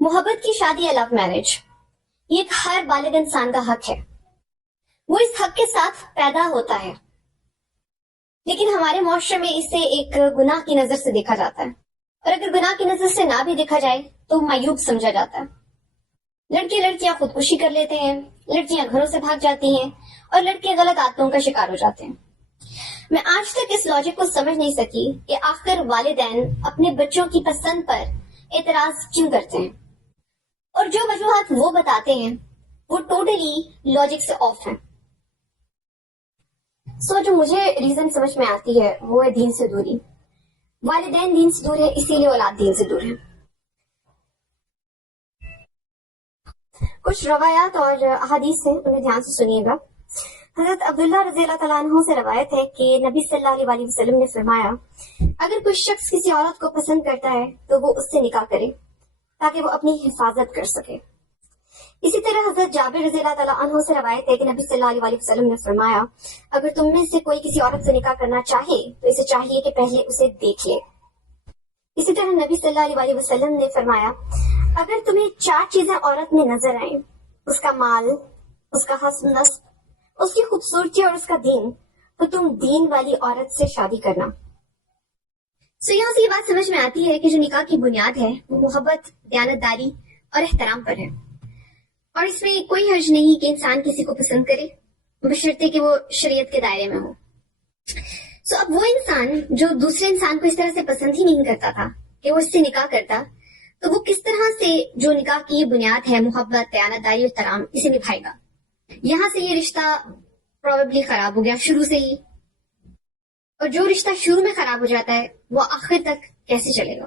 محبت کی شادی یا لو میرج یہ ایک ہر بالغ انسان کا حق ہے. وہ اس حق کے ساتھ پیدا ہوتا ہے، لیکن ہمارے معاشرے میں اسے ایک گناہ کی نظر سے دیکھا جاتا ہے، اور اگر گناہ کی نظر سے نہ بھی دیکھا جائے تو معیوب سمجھا جاتا ہے. لڑکیاں خودکشی کر لیتے ہیں، لڑکیاں گھروں سے بھاگ جاتی ہیں، اور لڑکے غلط عادتوں کا شکار ہو جاتے ہیں. میں آج تک اس لاجک کو سمجھ نہیں سکی کہ آخر والدین اپنے بچوں کی پسند پر اعتراض کیوں کرتے ہیں، اور جو وجوہات وہ بتاتے ہیں وہ ٹوٹلی لاجک سے آف ہیں. جو مجھے ریزن سمجھ میں آتی ہے وہ ہے دین سے دوری. والدین دین سے دور ہے، اسی لیے اولاد دین سے دور ہے. کچھ روایات اور احادیث ہیں، انہیں دھیان سے سنیے گا. حضرت عبداللہ رضی اللہ تعالیٰ عنہ سے روایت ہے کہ نبی صلی اللہ علیہ وسلم نے فرمایا، اگر کوئی شخص کسی عورت کو پسند کرتا ہے تو وہ اس سے نکاح کرے تاکہ وہ اپنی حفاظت کر سکے. اسی طرح حضرت جابر رضی اللہ تعالیٰ عنہ سے روایت ہے کہ نبی صلی اللہ علیہ وسلم نے فرمایا، اگر تم میں سے کوئی کسی عورت سے نکاح کرنا چاہے تو اسے چاہیے کہ پہلے اسے دیکھ لے. اسی طرح نبی صلی اللہ علیہ وسلم نے فرمایا، اگر تمہیں 4 چیزیں عورت میں نظر آئیں، اس کا مال، اس کا حسن نسب، اس کی خوبصورتی اور اس کا دین، تو تم دین والی عورت سے شادی کرنا. یہاں سے یہ بات سمجھ میں آتی ہے کہ جو نکاح کی بنیاد ہے وہ محبت، دیانتداری اور احترام پر ہے، اور اس میں کوئی حرج نہیں کہ انسان کسی کو پسند کرے بشرطے کہ وہ شریعت کے دائرے میں ہو. اب وہ انسان جو دوسرے انسان کو اس طرح سے پسند ہی نہیں کرتا تھا کہ وہ اس سے نکاح کرتا، تو وہ کس طرح سے جو نکاح کی بنیاد ہے محبت، دیانتداری اور احترام، اسے نبھائے گا؟ یہاں سے یہ رشتہ پروبیبلی خراب ہو گیا شروع سے ہی، اور جو رشتہ شروع میں خراب ہو جاتا ہے وہ آخر تک کیسے چلے گا؟